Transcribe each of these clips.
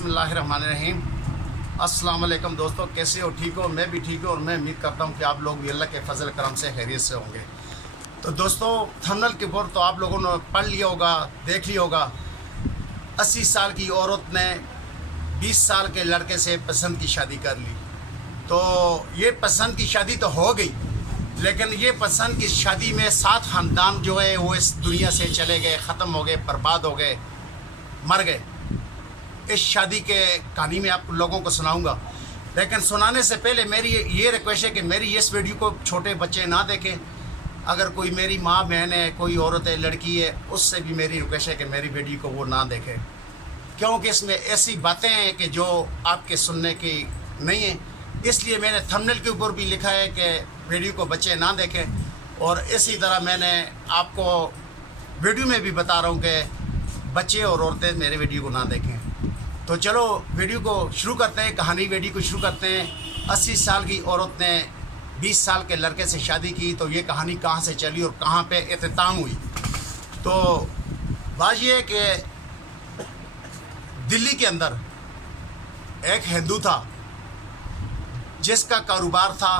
बिस्मिल्लाहिर्रहमानिर्रहीम। अस्सलाम वालेकुम दोस्तों, कैसे हो? ठीक हो? मैं भी ठीक हूँ और मैं उम्मीद करता हूँ कि आप लोग भी अल्लाह के फजल करम से खैरियत से होंगे। तो दोस्तों, थंबनेल के ऊपर तो आप लोगों ने पढ़ लिया होगा, देख लिया होगा। 80 साल की औरत ने 20 साल के लड़के से पसंद की शादी कर ली। तो ये पसंद की शादी तो हो गई, लेकिन ये पसंद की शादी में 7 ख़ानदान जो है वो इस दुनिया से चले गए, ख़त्म हो गए, बर्बाद हो गए, मर गए। इस शादी के कहानी में आप लोगों को सुनाऊंगा, लेकिन सुनाने से पहले मेरी ये रिक्वेस्ट है कि मेरी इस वीडियो को छोटे बच्चे ना देखें। अगर कोई मेरी माँ बहन है, कोई औरत है, लड़की है, उससे भी मेरी रिक्वेस्ट है कि मेरी वीडियो को वो ना देखें, क्योंकि इसमें ऐसी बातें हैं कि जो आपके सुनने की नहीं है। इसलिए मैंने थंबनेल के ऊपर भी लिखा है कि वीडियो को बच्चे ना देखें, और इसी तरह मैंने आपको वीडियो में भी बता रहा हूँ कि बच्चे और औरतें मेरे वीडियो को ना देखें। तो चलो वीडियो को शुरू करते हैं, कहानी वीडियो को शुरू करते हैं। 80 साल की औरत ने 20 साल के लड़के से शादी की। तो ये कहानी कहाँ से चली और कहाँ पे इख्तिताम हुई? तो बात ये है कि दिल्ली के अंदर एक हिंदू था जिसका कारोबार था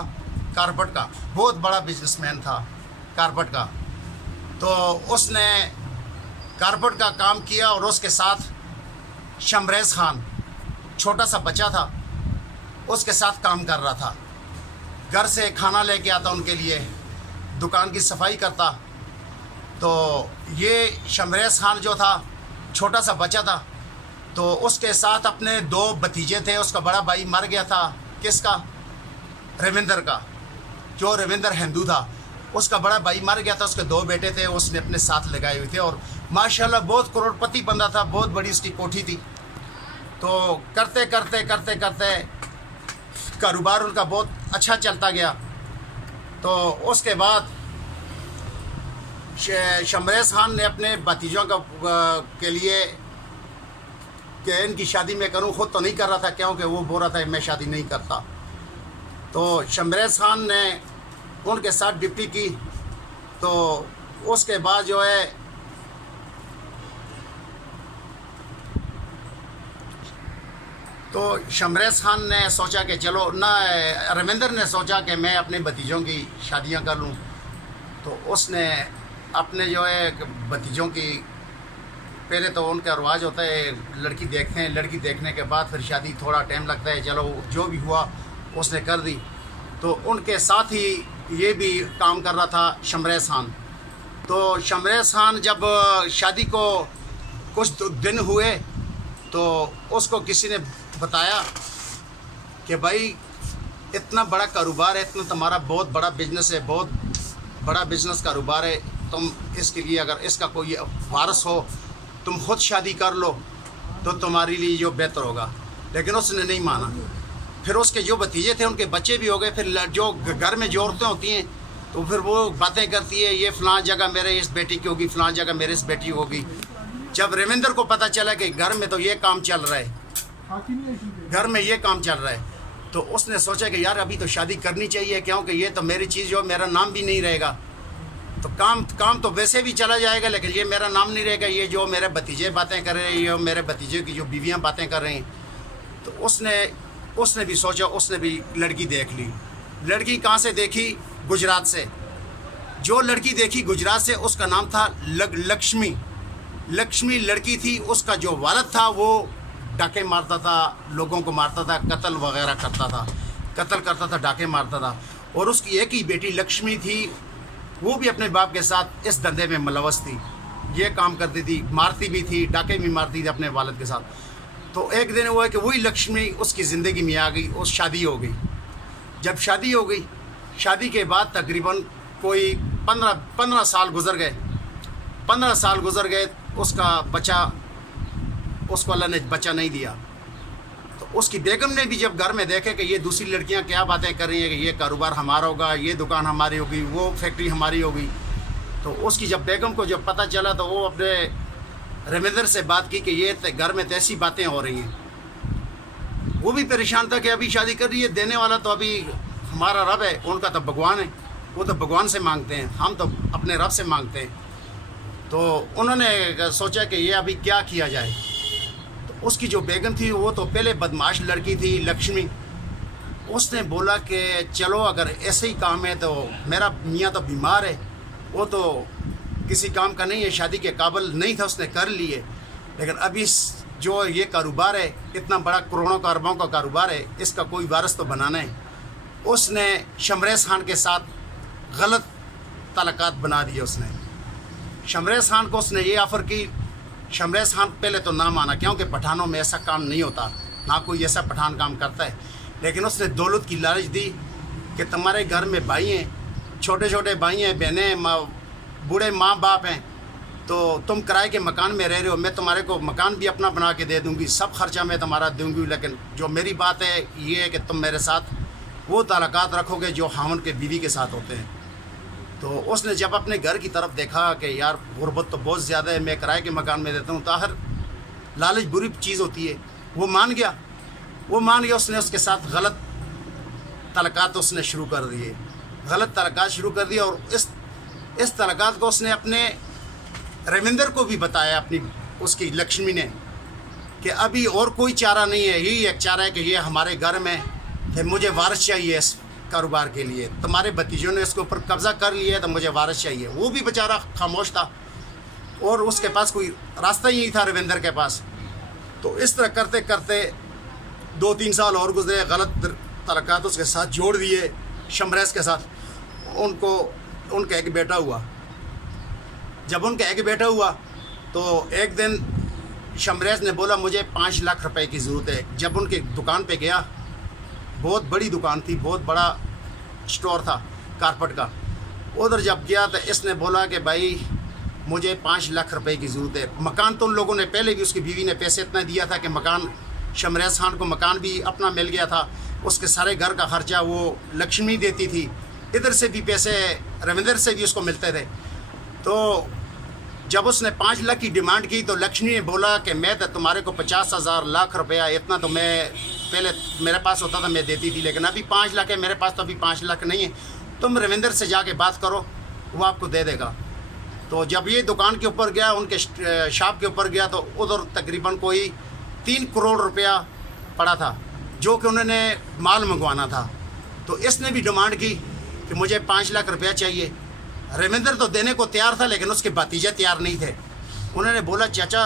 कारपेट का, बहुत बड़ा बिजनेसमैन था कारपेट का। तो उसने कारपेट का काम किया और उसके साथ शमरेज़ खान, छोटा सा बच्चा था, उसके साथ काम कर रहा था। घर से खाना लेके आता उनके लिए, दुकान की सफाई करता। तो ये शमरेज़ खान जो था, छोटा सा बच्चा था, तो उसके साथ अपने 2 भतीजे थे। उसका बड़ा भाई मर गया था, किसका? रविंदर का। जो रविंदर हिंदू था, उसका बड़ा भाई मर गया था, उसके 2 बेटे थे, उसने अपने साथ लगाए हुए थे। और माशाल्लाह बहुत करोड़पति बंदा था, बहुत बड़ी उसकी कोठी थी। तो करते करते करते करते कारोबार उनका बहुत अच्छा चलता गया। तो उसके बाद शमरेज़ खान ने अपने भतीजों के लिए कि इनकी शादी मैं करूं, खुद तो नहीं कर रहा था क्योंकि वो बोल रहा था मैं शादी नहीं करता। तो शमरेज़ खान ने उनके साथ डिप्टी की। तो उसके बाद जो है तो शमरेज़ खान ने सोचा कि चलो ना, रविंदर ने सोचा कि मैं अपने भतीजों की शादियां कर लूं। तो उसने अपने जो है भतीजों की, पहले तो उनका रिवाज होता है लड़की देखते हैं, लड़की देखने के बाद फिर शादी, थोड़ा टाइम लगता है। चलो जो भी हुआ उसने कर दी। तो उनके साथ ही ये भी काम कर रहा था शमरेज़ खान। तो शमरेज़ खान जब शादी को कुछ दिन हुए तो उसको किसी ने बताया कि भाई इतना बड़ा कारोबार है, इतना तुम्हारा बहुत बड़ा बिजनेस है, बहुत बड़ा बिजनेस कारोबार है, तुम इसके लिए अगर इसका कोई वारिस हो, तुम खुद शादी कर लो तो तुम्हारे लिए जो बेहतर होगा। लेकिन उसने नहीं माना। फिर उसके जो भतीजे थे उनके बच्चे भी हो गए। फिर जो घर में जो औरतें होती हैं तो फिर वो बातें करती है, ये फ़लाँ जगह मेरे इस बेटी की होगी, फ़लाँ जगह मेरे इस बेटी होगी। जब रविंदर को पता चला कि घर में तो ये काम चल रहा है, घर में ये काम चल रहा है, तो उसने सोचा कि यार अभी तो शादी करनी चाहिए, क्योंकि ये तो मेरी चीज़, जो मेरा नाम भी नहीं रहेगा। तो काम तो वैसे भी चला जाएगा, लेकिन ये मेरा नाम नहीं रहेगा। ये जो मेरे भतीजे बातें कर रहे हैं, ये मेरे भतीजे की जो बीवियां बातें कर रहे हैं। तो उसने भी सोचा, उसने भी लड़की देख ली। लड़की कहाँ से देखी? गुजरात से। जो लड़की देखी गुजरात से, उसका नाम था लक्ष्मी। लक्ष्मी लड़की थी। उसका जो वालिद था वो डाके मारता था, लोगों को मारता था, कत्ल वगैरह करता था, कत्ल करता था, डाके मारता था। और उसकी एक ही बेटी लक्ष्मी थी, वो भी अपने बाप के साथ इस धंधे में मुलव्वस थी। ये काम करती थी, मारती भी थी, डाके भी मारती थी अपने वालिद के साथ। तो एक दिन हुआ कि वही लक्ष्मी उसकी ज़िंदगी में आ गई और शादी हो गई। जब शादी हो गई, शादी के बाद तकरीबन कोई 15 साल गुजर गए। 15 साल गुजर गए, उसका बच्चा, उसको अल्लाह ने बच्चा नहीं दिया। तो उसकी बेगम ने भी जब घर में देखे कि ये दूसरी लड़कियां क्या बातें कर रही हैं कि ये कारोबार हमारा होगा, ये दुकान हमारी होगी, वो फैक्ट्री हमारी होगी, तो उसकी जब बेगम को जब पता चला तो वो अपने रविंदर से बात की कि ये घर में तो ऐसी बातें हो रही हैं। वो भी परेशान था कि अभी शादी कर रही है, देने वाला तो अभी हमारा रब है, उनका तो भगवान है, वो तो भगवान से मांगते हैं, हम तो अपने रब से मांगते हैं। तो उन्होंने सोचा कि ये अभी क्या किया जाए। तो उसकी जो बेगम थी वो तो पहले बदमाश लड़की थी, लक्ष्मी। उसने बोला कि चलो अगर ऐसे ही काम है तो मेरा मियाँ तो बीमार है, वो तो किसी काम का नहीं है, शादी के काबिल नहीं था, उसने कर लिए। लेकिन अभी जो ये कारोबार है, इतना बड़ा करोड़ों का अरबों का कारोबार है, इसका कोई वारिस तो बनाना है। उसने शमरेज़ खान के साथ गलत ताल्लुकात बना दिए। उसने शमरेज़ खान को उसने ये ऑफ़र की। शमरेज़ खान पहले तो ना माना, क्योंकि पठानों में ऐसा काम नहीं होता, ना कोई ऐसा पठान काम करता है। लेकिन उसने दौलत की लालच दी कि तुम्हारे घर में भाई हैं, छोटे छोटे भाई हैं, बहनें हैं, बूढ़े माँ बाप हैं, तो तुम किराए के मकान में रह रहे हो, मैं तुम्हारे को मकान भी अपना बना के दे दूँगी, सब खर्चा मैं तुम्हारा दूँगी। लेकिन जो मेरी बात है ये है कि तुम मेरे साथ वो ताल्लुकात रखोगे जो खावंद के बीवी के साथ होते हैं। तो उसने जब अपने घर की तरफ देखा कि यार गुर्बत तो बहुत ज़्यादा है, मैं किराए के मकान में देता हूँ, तो हर लालच बुरी चीज़ होती है, वो मान गया। उसने उसके साथ गलत ताल्लुकात उसने शुरू कर दिए, और इस ताल्लुकात को उसने अपने रविंदर को भी बताया, अपनी उसकी लक्ष्मी ने, कि अभी और कोई चारा नहीं है, यही एक चारा है कि ये हमारे घर में कि मुझे वारिस चाहिए इस कारोबार के लिए, तुम्हारे भतीजों ने इसके ऊपर कब्ज़ा कर लिया है तो मुझे वारिस चाहिए। वो भी बेचारा खामोश था और उसके पास कोई रास्ता ही नहीं था रविंदर के पास। तो इस तरह करते करते 2-3 साल और गुजरे, गलत ताल्लुकात उसके साथ जोड़ दिए शमरेज़ के साथ। उनका एक बेटा हुआ। जब उनका एक बेटा हुआ तो एक दिन शमरेज़ ने बोला मुझे 5 लाख रुपए की ज़रूरत है। जब उनकी दुकान पे गया, बहुत बड़ी दुकान थी, बहुत बड़ा स्टोर था कारपेट का, उधर जब गया तो इसने बोला कि भाई मुझे 5 लाख रुपए की ज़रूरत है। मकान तो उन लोगों ने पहले भी, उसकी बीवी ने पैसे इतना दिया था कि मकान, शमरेज़ खान को मकान भी अपना मिल गया था, उसके सारे घर का खर्चा वो लक्ष्मी देती थी, इधर से भी पैसे रविंदर से भी उसको मिलते थे। तो जब उसने 5 लाख की डिमांड की तो लक्ष्मी ने बोला कि मैं तो तुम्हारे को 50,000 लाख रुपया, इतना तो मैं पहले मेरे पास होता था मैं देती थी, लेकिन अभी 5 लाख है मेरे पास, तो अभी 5 लाख नहीं है, तुम रविंदर से जाके बात करो, वो आपको दे देगा। तो जब ये दुकान के ऊपर गया, उनके शॉप के ऊपर गया, तो उधर तकरीबन कोई 3 करोड़ रुपया पड़ा था, जो कि उन्होंने माल मंगवाना था। तो इसने भी डिमांड की कि मुझे 5 लाख रुपया चाहिए। रविंदर तो देने को तैयार था, लेकिन उसके भतीजे तैयार नहीं थे। उन्होंने बोला चाचा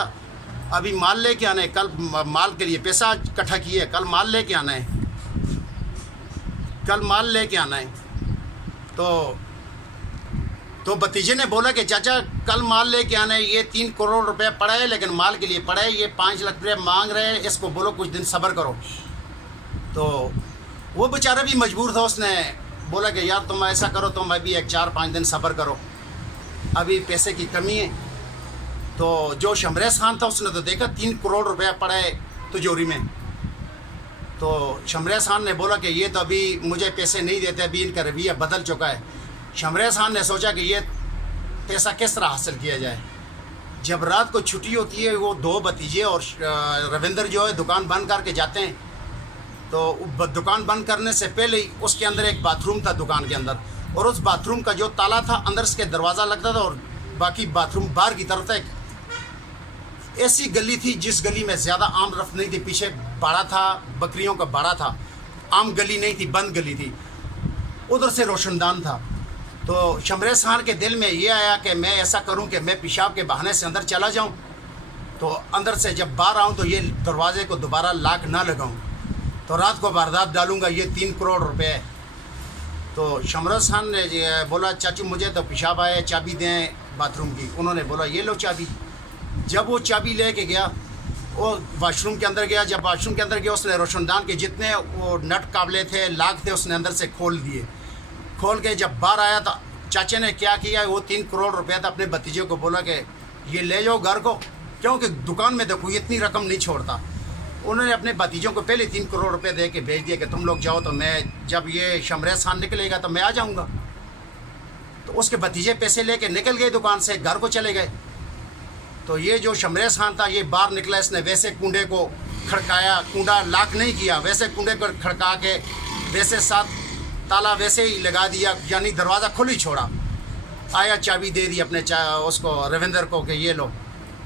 अभी माल लेके आना है, कल माल के लिए पैसा इकट्ठा किए, कल माल लेके आना है, तो भतीजे ने बोला कि चाचा कल माल लेके आना है, ये 3 करोड़ रुपया पड़ा है, लेकिन माल के लिए पड़ा है, ये 5 लाख रुपया मांग रहे हैं, इसको बोलो कुछ दिन सब्र करो। तो वो बेचारा भी मजबूर था। उसने बोला कि यार तुम ऐसा करो, तुम अभी 4-5 दिन सब्र करो, अभी पैसे की कमी है। तो जो शमरेज़ खान था उसने तो देखा 3 करोड़ रुपया पड़ा है तिजोरी में। तो शमरेज़ खान ने बोला कि ये तो अभी मुझे पैसे नहीं देते, अभी इनका रवैया बदल चुका है। शमरेज़ खान ने सोचा कि ये पैसा किस तरह हासिल किया जाए। जब रात को छुट्टी होती है, वो 2 भतीजे और रविंदर जो है दुकान बंद करके जाते हैं। तो दुकान बंद करने से पहले ही उसके अंदर एक बाथरूम था दुकान के अंदर, और उस बाथरूम का जो ताला था अंदर से दरवाज़ा लगता था और बाकी बाथरूम बाहर की तरफ था। एक ऐसी गली थी जिस गली में ज़्यादा आम रफ्त नहीं थी, पीछे बाड़ा था, बकरियों का बाड़ा था, आम गली नहीं थी, बंद गली थी, उधर से रोशनदान था। तो शमरेज़ खान के दिल में ये आया कि मैं ऐसा करूं कि मैं पेशाब के बहाने से अंदर चला जाऊं, तो अंदर से जब बाहर आऊं तो ये दरवाजे को दोबारा लॉक ना लगाऊं, तो रात को वारदात डालूंगा, ये 3 करोड़ रुपए है। तो शमरेज़ खान ने बोला चाचू मुझे तो पेशाब आया, चाबी दें बाथरूम की। उन्होंने बोला ये लो चाबी। जब वो चाबी लेके गया, वो वाशरूम के अंदर गया। जब वाशरूम के अंदर गया, उसने रोशनदान के जितने वो नट काबले थे, लाख थे, उसने अंदर से खोल दिए। खोल के जब बाहर आया तो चाचे ने क्या किया, वो 3 करोड़ रुपया था, अपने भतीजे को बोला कि ये ले जाओ घर को, क्योंकि दुकान में देखो इतनी रकम नहीं छोड़ता। उन्होंने अपने भतीजों को पहले 3 करोड़ रुपए दे के भेज दिया कि तुम लोग जाओ, तो मैं जब ये शमरेज़ खान निकलेगा तो मैं आ जाऊंगा। तो उसके भतीजे पैसे लेके निकल गए दुकान से, घर को चले गए। तो ये जो शमरेज़ खान था ये बाहर निकला, इसने वैसे कुंडे को खड़काया, कुंडा लॉक नहीं किया, वैसे कुंडे को खड़का के वैसे साथ ताला वैसे ही लगा दिया, यानी दरवाज़ा खुल ही छोड़ा। आया चाबी दे दी अपने उसको रविंदर को कि ये लो।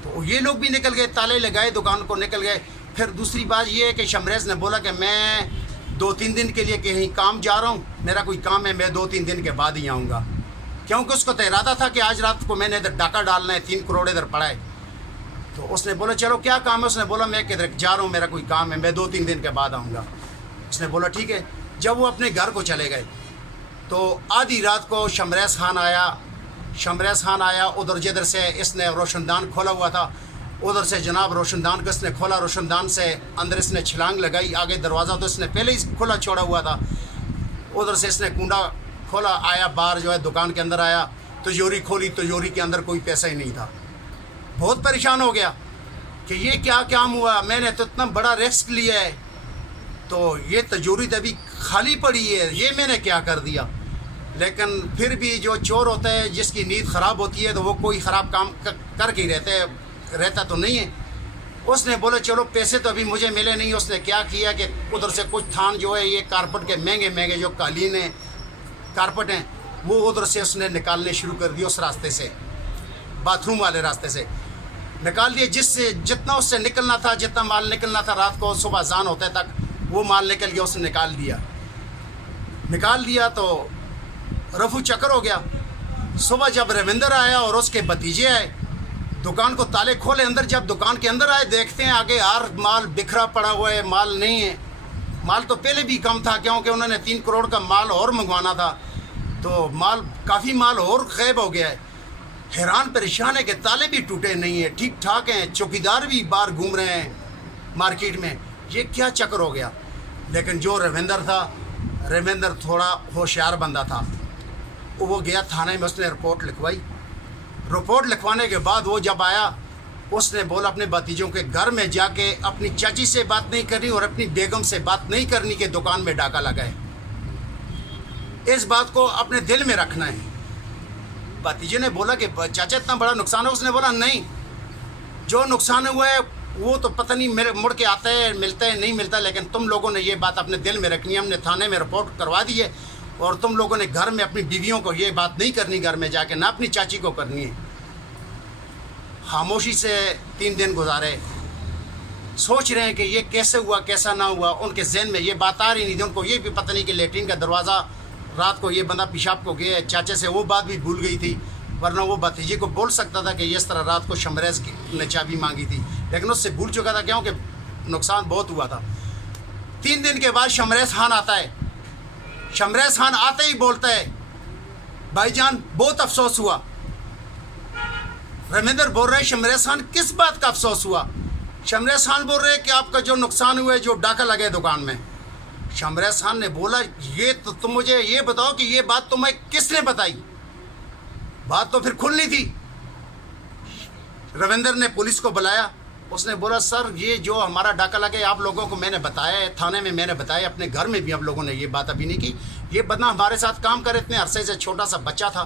तो ये लोग भी निकल गए, ताले लगाए दुकान को, निकल गए। फिर दूसरी बात ये है कि शमरेज़ ने बोला कि मैं 2-3 दिन के लिए कहीं काम जा रहा हूँ, मेरा कोई काम है, मैं 2-3 दिन के बाद ही आऊँगा, क्योंकि उसको तो इरादा था कि आज रात को मैंने इधर डाका डालना है, 3 करोड़ इधर पड़ा है। तो उसने बोला चलो क्या काम है? उसने बोला मैं किधर जा रहा हूँ, मेरा कोई काम है, मैं 2-3 दिन के बाद आऊँगा। उसने बोला ठीक है। जब वो अपने घर को चले गए तो आधी रात को शमरेज़ खान आया उधर जिधर से इसने रोशनदान खोला हुआ था, उधर से जनाब रोशनदान को इसने खोला, रोशनदान से अंदर इसने छलांग लगाई, आगे दरवाज़ा तो इसने पहले ही खुला छोड़ा हुआ था, उधर से इसने कुंडा खोला, आया बाहर जो है दुकान के अंदर आया, तिजोरी खोली, तिजोरी के अंदर कोई पैसा ही नहीं था। बहुत परेशान हो गया कि ये क्या काम हुआ, मैंने तो इतना बड़ा रिस्क लिया है, तो ये तिजोरी तो अभी खाली पड़ी है, ये मैंने क्या कर दिया। लेकिन फिर भी जो चोर होता है, जिसकी नीयत ख़राब होती है, तो वो कोई ख़राब काम करके ही रहता तो नहीं है। उसने बोला चलो पैसे तो अभी मुझे मिले नहीं। उसने क्या किया कि उधर से कुछ थान जो है ये कारपेट के महंगे महंगे जो कालीन है, कारपेट हैं, वो उधर से उसने निकालने शुरू कर दिए, उस रास्ते से, बाथरूम वाले रास्ते से निकाल दिए, जिससे जितना उससे निकलना था, जितना माल निकलना था रात को सुबह अज़ान होते तक वो माल निकल गया, उसने निकाल दिया तो रफू चक्कर हो गया। सुबह जब रविंदर आया और उसके भतीजे आए, दुकान को ताले खोले, अंदर जब दुकान के अंदर आए देखते हैं आगे हर माल बिखरा पड़ा हुआ है, माल नहीं है। माल तो पहले भी कम था क्योंकि उन्होंने 3 करोड़ का माल और मंगवाना था, तो काफ़ी माल और गायब हो गया है। हैरान परेशान है कि ताले भी टूटे नहीं है, ठीक ठाक हैं, चौकीदार भी बाहर घूम रहे हैं मार्केट में, ये क्या चक्कर हो गया। लेकिन जो रविंदर थोड़ा होशियार बंदा था, वो गया थाने में, उसने रिपोर्ट लिखवाई। रिपोर्ट लिखवाने के बाद वो जब आया, उसने बोला अपने भतीजों के घर में जाके अपनी चाची से बात नहीं करनी और अपनी बेगम से बात नहीं करनी कि दुकान में डाका लगाए, इस बात को अपने दिल में रखना है। भतीजे ने बोला कि चाचा इतना बड़ा नुकसान है? उसने बोला नहीं, जो नुकसान हुआ है वो तो पता नहीं मेरे मुड़ के आता है, मिलता है नहीं मिलता, लेकिन तुम लोगों ने ये बात अपने दिल में रखनी है। हमने थाने में रिपोर्ट करवा दी है और तुम लोगों ने घर में अपनी बीवियों को ये बात नहीं करनी, घर में जाके ना अपनी चाची को करनी है। खामोशी से 3 दिन गुजारे, सोच रहे हैं कि ये कैसे हुआ कैसा ना हुआ। उनके जहन में ये बात आ रही नहीं थी, उनको ये भी पता नहीं कि लेटरिन का दरवाज़ा रात को ये बंदा पेशाब को गया। चाचे से वो बात भी भूल गई थी, वरना वो भतीजे को बोल सकता था कि इस तरह रात को शमरेज़ ने चाबी मांगी थी, लेकिन उससे भूल चुका था क्योंकि नुकसान बहुत हुआ था। 3 दिन के बाद शमरेज़ खान आता है। शमरेज़ खान आते ही बोलता है भाईजान बहुत अफसोस हुआ। रविंदर बोल रहे शमरेज़ खान किस बात का अफसोस हुआ? शमरेज़ खान बोल रहे कि आपका जो नुकसान हुआ है, जो डाका लगे दुकान में। शमरेज़ खान ने बोला ये तो तुम मुझे ये बताओ कि ये बात तुम्हें किसने बताई? बात तो फिर खुलनी थी। रविंदर ने पुलिस को बुलाया, उसने बोला सर ये जो हमारा डाका लगे आप लोगों को मैंने बताया है, थाने में मैंने बताया, अपने घर में भी आप लोगों ने ये बात अभी नहीं की। ये बंदा हमारे साथ काम करे, इतने अरसे से छोटा सा बच्चा था,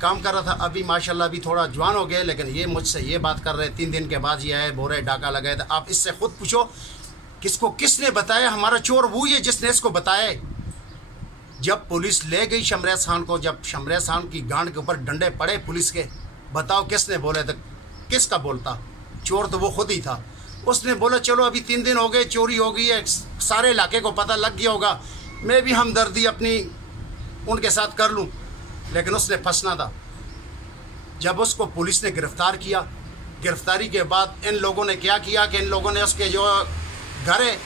काम कर रहा था, अभी माशाल्लाह अभी थोड़ा जवान हो गए, लेकिन ये मुझसे ये बात कर रहे। 3 दिन के बाद ये आए, बोल रहे डाका लगाए। तो आप इससे खुद पूछो किसने बताया? हमारा चोर वो ही है जिसने इसको बताया। जब पुलिस ले गई शमरेज़ खान को, जब शमरेज़ खान की गांड के ऊपर डंडे पड़े पुलिस के, बताओ किसने बोले? तो किसका बोलता? चोर तो वो खुद ही था। उसने बोला चलो अभी 3 दिन हो गए, चोरी हो गई है, सारे इलाके को पता लग गया होगा, मैं भी हमदर्दी अपनी उनके साथ कर लूँ। लेकिन उसने फंसना था। जब उसको पुलिस ने गिरफ़्तार किया, गिरफ़्तारी के बाद इन लोगों ने क्या किया कि इन लोगों ने उसके जो घर है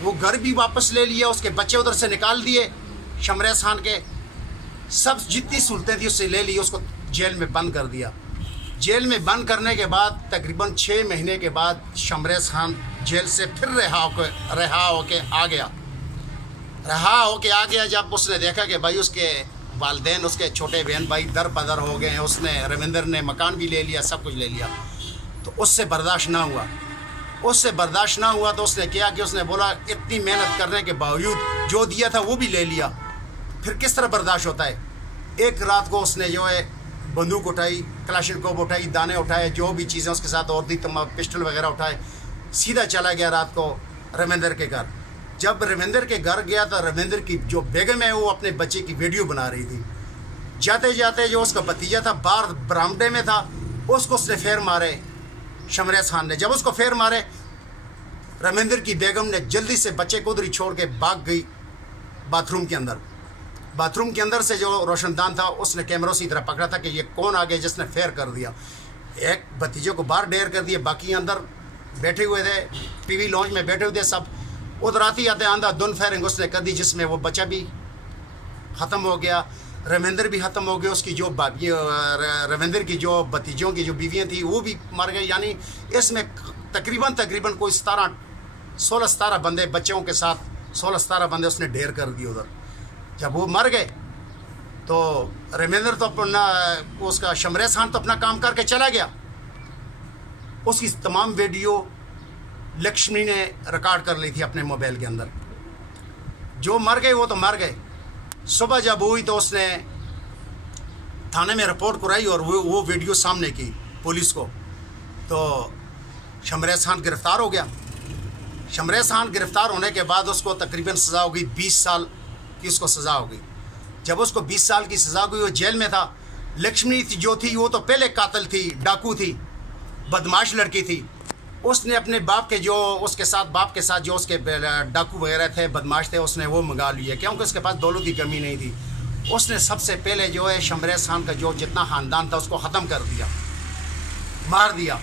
वो घर भी वापस ले लिया, उसके बच्चे उधर से निकाल दिए, शमरेज़ खान के सब जितनी सहूलतें थी उससे ले ली, उसको जेल में बंद कर दिया। जेल में बंद करने के बाद तकरीबन 6 महीने के बाद शमरेज़ खान जेल से फिर रहा होके आ गया। जब उसने देखा कि भाई उसके वालिदैन, उसके छोटे बहन भाई दर बदर हो गए हैं, उसने रविंदर ने मकान भी ले लिया, सब कुछ ले लिया, तो उससे बर्दाश्त ना हुआ। तो उसने क्या कि उसने बोला इतनी मेहनत करने के बावजूद जो दिया था वो भी ले लिया, फिर किस तरह बर्दाश्त होता है। एक रात को उसने जो है बंदूक उठाई, क्लाशिनकोव उठाई, दाने उठाए, जो भी चीज़ें उसके साथ और दी, पिस्टल वगैरह उठाए, सीधा चला गया रात को रविंदर के घर। जब रविंदर के घर गया तो रविंदर की जो बेगम है वो अपने बच्चे की वीडियो बना रही थी। जाते जाते जो उसका भतीजा था बाहर बरामदे में था, उसको उसने फेर मारे शमरेज़ खान ने। जब उसको फेर मारे रविंदर की बेगम ने जल्दी से बच्चे को उधर ही छोड़ के भाग गई बाथरूम के अंदर। बाथरूम के अंदर से जो रोशनदान था उसने कैमरों से तरह पकड़ा था कि ये कौन आ गया जिसने फेयर कर दिया। एक भतीजों को बाहर डेर कर दिया, बाकी अंदर बैठे हुए थे, टीवी लॉन्च में बैठे हुए थे सब। उधर आते आते आंधा धुन फायरिंग उसने कर दी, जिसमें वो बच्चा भी ख़त्म हो गया, रविंदर भी ख़त्म हो गया, उसकी जो रविंदर की जो भतीजों की जो बीवियाँ थी वो भी मर गई। यानी इसमें तकरीबन कोई 16-17 बंदे बच्चों के साथ 16-17 बंदे उसने ढेर कर दिए उधर। जब वो मर गए तो रविंदर तो अपना उसका शमरेज खान तो अपना काम करके चला गया। उसकी तमाम वीडियो लक्ष्मी ने रिकॉर्ड कर ली थी अपने मोबाइल के अंदर। जो मर गए वो तो मर गए। सुबह जब हुई तो उसने थाने में रिपोर्ट कराई और वो वीडियो सामने की पुलिस को, तो शमरेज खान गिरफ्तार हो गया। शमरेज खान गिरफ्तार होने के बाद उसको तकरीबन सज़ा हो गई 20 साल की उसको सज़ा हो गई। जब उसको 20 साल की सज़ा हुई वो जेल में था। लक्ष्मी जो थी वो तो पहले कातिल थी, डाकू थी, बदमाश लड़की थी। उसने अपने बाप के जो उसके साथ बाप के साथ जो उसके डाकू वगैरह थे, बदमाश थे, उसने वो मंगा लिए क्योंकि उसके पास दौलत की कमी नहीं थी। उसने सबसे पहले जो है शमरेज खान का जो जितना ख़ानदान था उसको ख़त्म कर दिया, मार दिया।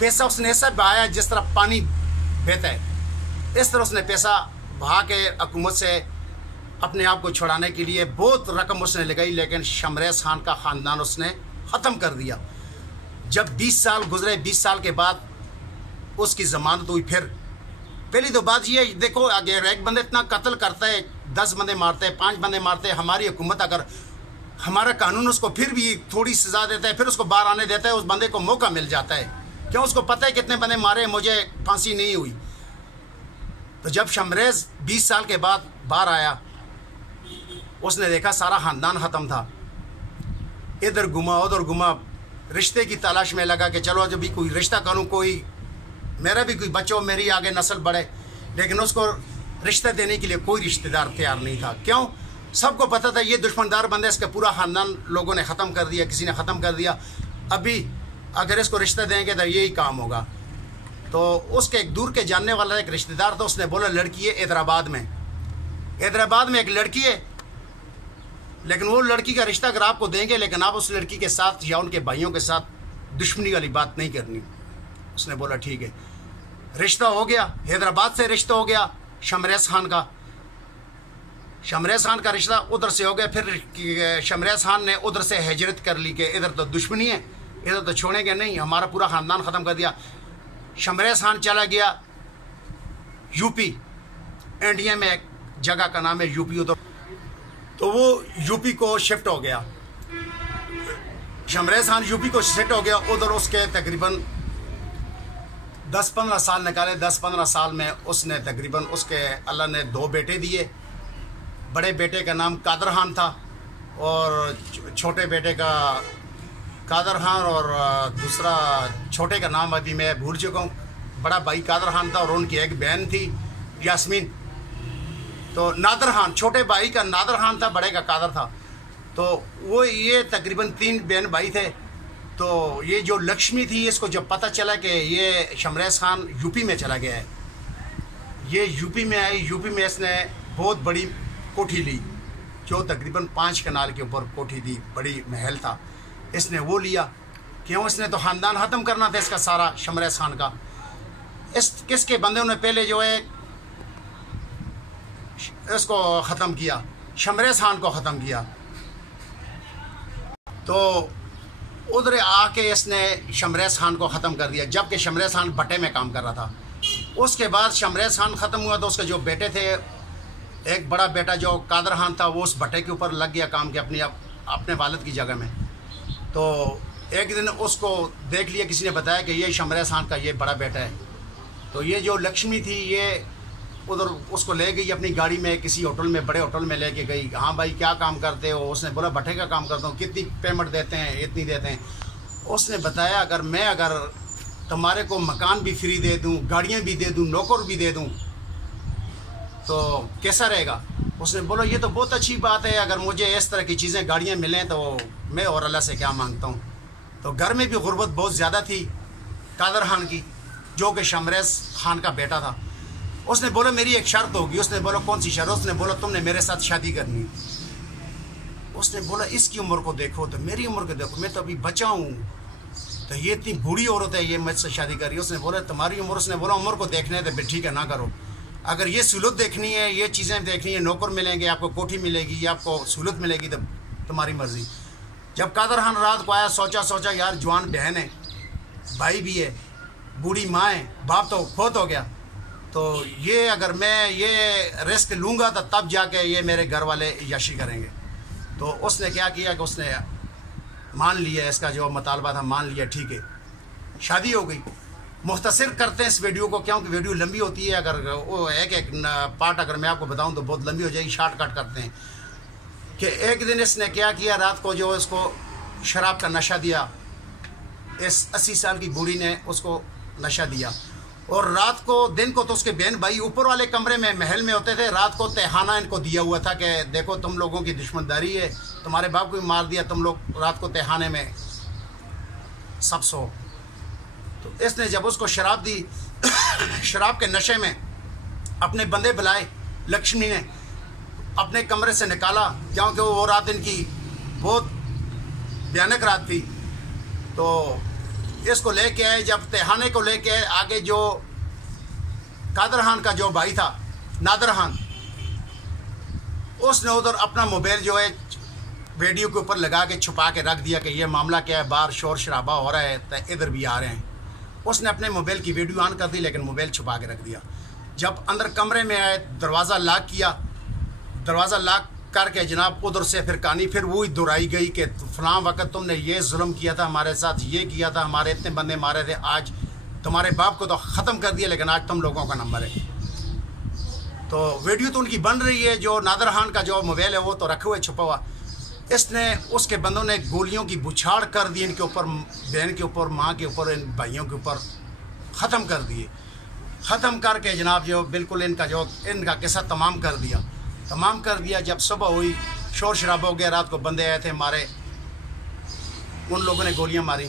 पैसा उसने ऐसा बहाया जिस तरह पानी बहता है, इस तरह उसने पैसा बहा के हुकूमत से अपने आप को छुड़ाने के लिए बहुत रकम उसने लगाई, लेकिन शमरेज खान का ख़ानदान उसने ख़त्म कर दिया। जब 20 साल गुजरे, 20 साल के बाद उसकी ज़मानत हुई। फिर पहली तो बात ये देखो, अगर एक बंदे इतना कत्ल करता है, 10 बंदे मारते हैं, 5 बंदे मारते हैं, हमारी हुकूमत अगर हमारा कानून उसको फिर भी थोड़ी सज़ा देता है, फिर उसको बाहर आने देता है, उस बंदे को मौका मिल जाता है। क्यों? उसको पता है कितने बंदे मारे, मुझे फांसी नहीं हुई। तो जब शमरेज 20 साल के बाद बाहर आया, उसने देखा सारा ख़ानदान ख़त्म था। इधर घुमा उधर घुमा, रिश्ते की तलाश में लगा कि चलो जब भी कोई रिश्ता करूँ, कोई मेरा भी कोई बच्चों मेरी आगे नस्ल बढ़े, लेकिन उसको रिश्ता देने के लिए कोई रिश्तेदार तैयार नहीं था। क्यों? सबको पता था ये दुश्मनदार बंदा, इसका पूरा ख़ानदान लोगों ने ख़त्म कर दिया, किसी ने ख़त्म कर दिया। अभी अगर इसको रिश्ता देंगे तो यही काम होगा। तो उसके एक दूर के जानने वाला एक रिश्तेदार था, उसने बोला लड़की है हैदराबाद में एक लड़की है, लेकिन वो लड़की का रिश्ता अगर आपको देंगे, लेकिन आप उस लड़की के साथ या उनके भाइयों के साथ दुश्मनी वाली बात नहीं करनी। उसने बोला ठीक है। रिश्ता हो गया, हैदराबाद से रिश्ता हो गया शमरेज खान का रिश्ता उधर से हो गया। फिर शमरेज खान ने उधर से हिजरत कर ली कि इधर तो दुश्मनी है, इधर तो छोड़ेंगे नहीं, हमारा पूरा ख़ानदान ख़त्म कर दिया। शमरेज खान चला गया यूपी, इंडिया में एक जगह का नाम है यूपी, तो वो यूपी को शिफ्ट हो गया। शमरेज खान यूपी को शिफ्ट हो गया। उधर उसके तकरीबन 10-15 साल निकाले। 10-15 साल में उसने तकरीबन उसके अल्लाह ने 2 बेटे दिए। बड़े बेटे का नाम कादर खान था और छोटे बेटे का कादर खान, और दूसरा छोटे का नाम अभी मैं भूल चुका हूँ। बड़ा भाई कादर खान था और उनकी एक बहन थी यास्मीन। तो नादर खान, छोटे भाई का नादर खान था, बड़े का कादर था। तो वो ये तकरीबन 3 बहन भाई थे। तो ये जो लक्ष्मी थी, इसको जब पता चला कि ये शमरेज खान यूपी में चला गया है, ये यूपी में आई। यूपी में इसने बहुत बड़ी कोठी ली, जो तकरीबन 5 कनाल के ऊपर कोठी थी, बड़ी महल था। इसने वो लिया। क्यों? इसने तो ख़ानदान ख़त्म करना था इसका सारा, शमरेज खान का। इस किसके बंदे ने पहले जो है इसको ख़त्म किया, शमरेज खान को ख़त्म किया। तो उधर आके इसने शमरेज खान को ख़त्म कर दिया, जबकि शमरेज खान भट्टे में काम कर रहा था। उसके बाद शमरेज खान ख़त्म हुआ तो उसके जो बेटे थे, एक बड़ा बेटा जो कादर खान था, वो उस भट्टे के ऊपर लग गया काम के अपने वालिद की जगह में। तो एक दिन उसको देख लिया, किसी ने बताया कि ये शमरेज खान का ये बड़ा बेटा है। तो ये जो लक्ष्मी थी, ये उधर उसको ले गई अपनी गाड़ी में, किसी होटल में, बड़े होटल में लेके गई। हाँ भाई क्या काम करते हो? उसने बोला भट्टे का काम करता हूँ। कितनी पेमेंट देते हैं? इतनी देते हैं। उसने बताया अगर तुम्हारे को मकान भी फ्री दे दूँ, गाड़ियाँ भी दे दूँ, नौकर भी दे दूँ, तो कैसा रहेगा? उसने बोला ये तो बहुत अच्छी बात है, अगर मुझे इस तरह की चीज़ें, गाड़ियाँ मिलें तो मैं और अल्लाह से क्या मांगता हूँ। तो घर में भी गुर्बत बहुत ज़्यादा थी कादर खान की, जो कि शमरेज खान का बेटा था। उसने बोला मेरी एक शर्त होगी। उसने बोला कौन सी शर्त? उसने बोला तुमने मेरे साथ शादी करनी। उसने बोला इसकी उम्र को देखो तो मेरी उम्र को देखो, मैं तो अभी बच्चा हूँ, तो ये इतनी बूढ़ी औरत है, ये मुझसे शादी कर रही है। उसने बोला तुम्हारी उम्र? उसने बोला उम्र को देखना है तो ठीक है ना करो, अगर ये सहूलत देखनी है, ये चीज़ें देखनी है, नौकर मिलेंगे, आपको कोठी मिलेगी, आपको सहूलत मिलेगी, तो तुम्हारी मर्ज़ी। जब कादर खान रात को आया, सोचा यार जवान बहन है, भाई भी है, बूढ़ी माँ है, बाप तो खोत हो गया, तो ये अगर मैं ये रिस्क लूँगा तो तब जाके ये मेरे घर वाले यशी करेंगे। तो उसने क्या किया कि उसने मान लिया, इसका जो मुतालबा था मान लिया, ठीक है, शादी हो गई। मुख्तसर करते हैं इस वीडियो को, क्योंकि वीडियो लंबी होती है, अगर वो एक पार्ट अगर मैं आपको बताऊं तो बहुत लंबी हो जाएगी, शॉर्टकट करते हैं। कि एक दिन इसने क्या किया, रात को जो इसको शराब का नशा दिया, इस 80 साल की बूढ़ी ने उसको नशा दिया, और रात को, दिन को तो उसके बहन भाई ऊपर वाले कमरे में महल में होते थे, रात को तहाना इनको दिया हुआ था कि देखो तुम लोगों की दुश्मनदारी है, तुम्हारे बाप को भी मार दिया, तुम लोग रात को तहाने में सब सो। तो इसने जब उसको शराब दी, शराब के नशे में अपने बंदे बुलाए, लक्ष्मी ने अपने कमरे से निकाला, क्योंकि वो रात इनकी बहुत भयानक रात थी। तो इसको लेके आए, जब तहाने को लेके आए, आगे जो कादर खान का जो भाई था नादर खान, उसने उधर अपना मोबाइल जो है वीडियो के ऊपर लगा के छुपा के रख दिया कि ये मामला क्या है, बाहर शोर शराबा हो रहा है, तो इधर भी आ रहे हैं। उसने अपने मोबाइल की वीडियो ऑन कर दी, लेकिन मोबाइल छुपा के रख दिया। जब अंदर कमरे में आए, दरवाज़ा लॉक किया, दरवाज़ा लॉक करके जनाब उधर से फिर कहानी फिर वही दोहराई गई कि फलां वक्त तुमने ये जुल्म किया था हमारे साथ, ये किया था, हमारे इतने बंदे मारे थे, आज तुम्हारे बाप को तो ख़त्म कर दिया, लेकिन आज तुम लोगों का नंबर है। तो वीडियो तो उनकी बन रही है, जो नादर खान का जो मोबाइल है वो तो रखे हुए छुपा हुआ। इसने, उसके बंदों ने गोलियों की बुछाड़ कर दी इनके ऊपर, बहन के ऊपर, माँ के ऊपर, इन भाइयों के ऊपर, ख़त्म कर दिए। ख़त्म करके जनाब जो बिल्कुल इनका किस्सा तमाम कर दिया। जब सुबह हुई, शोर शराबा हो गया, रात को बंदे आए थे मारे, उन लोगों ने गोलियां मारी,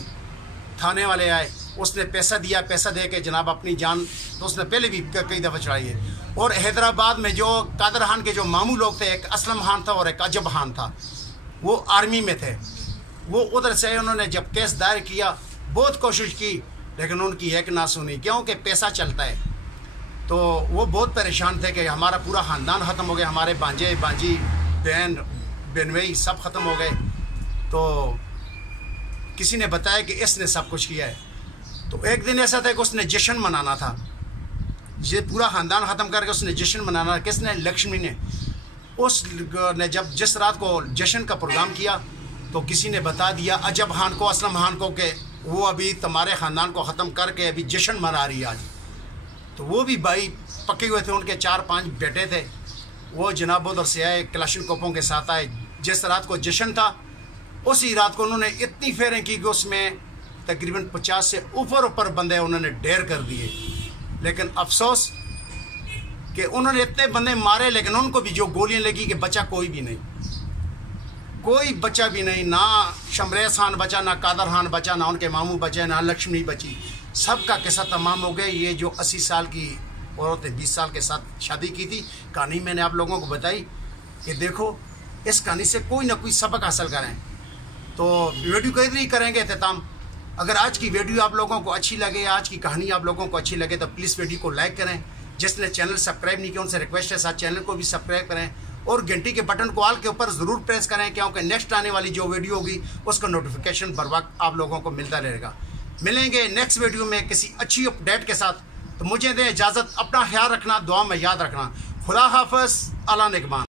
थाने वाले आए, उसने पैसा दिया, पैसा दे के जनाब अपनी जान तो उसने पहले भी कई दफ़ा चढ़ाई है। और हैदराबाद में जो कादर खान के जो मामू लोग थे, एक असलम खान था और एक अजब खान था, वो आर्मी में थे, वो उधर से उन्होंने जब केस दायर किया, बहुत कोशिश की, लेकिन उनकी एक ना सुनी, क्योंकि पैसा चलता है। तो वो बहुत परेशान थे कि हमारा पूरा ख़ानदान ख़त्म हो गया, हमारे भांजे भांजी, बहन बहनवई सब ख़त्म हो गए। तो किसी ने बताया कि इसने सब कुछ किया है। तो एक दिन ऐसा था कि उसने जश्न मनाना था, ये पूरा ख़ानदान ख़त्म करके उसने जश्न मनाना। किसने? लक्ष्मी ने। उसने जब जिस रात को जश्न का प्रोग्राम किया, तो किसी ने बता दिया अजब खान को, असलम खान को, कि वो अभी तुम्हारे ख़ानदान को ख़त्म करके अभी जश्न मना रही है आज। तो वो भी भाई पके हुए थे, उनके 4-5 बेटे थे, वो जनाब उधर से आए, क्लाशनकोपों के साथ आए। जिस रात को जश्न था, उसी रात को उन्होंने इतनी फेरें की कि उसमें तकरीबन 50 से ऊपर बंदे उन्होंने ढेर कर दिए। लेकिन अफसोस कि उन्होंने इतने बंदे मारे, लेकिन उनको भी जो गोलियां लगी कि बचा कोई भी नहीं, कोई बच्चा भी नहीं, ना शमरेज खान बचा, ना कादर खान बचा, ना उनके मामू बचे, ना लक्ष्मी बची, सबका किस्सा तमाम हो गए। ये जो 80 साल की औरत ने 20 साल के साथ शादी की थी, कहानी मैंने आप लोगों को बताई कि देखो इस कहानी से कोई ना कोई सबक हासिल करें। तो वीडियो को इधर ही करेंगे अख्ताम। अगर आज की वीडियो आप लोगों को अच्छी लगे, आज की कहानी आप लोगों को अच्छी लगे, तो प्लीज़ वीडियो को लाइक करें। जिसने चैनल सब्सक्राइब नहीं किया उनसे रिक्वेस्ट है साथ चैनल को भी सब्सक्राइब करें, और घंटी के बटन को ऑल के ऊपर ज़रूर प्रेस करें, क्योंकि नेक्स्ट आने वाली जो वीडियो होगी उसका नोटिफिकेशन बर वक्त आप लोगों को मिलता रहेगा। मिलेंगे नेक्स्ट वीडियो में किसी अच्छी अपडेट के साथ। तो मुझे दें इजाज़त, अपना ख्याल रखना, दुआ में याद रखना। खुदा हाफ़िज़, अल्लाह निगहबान।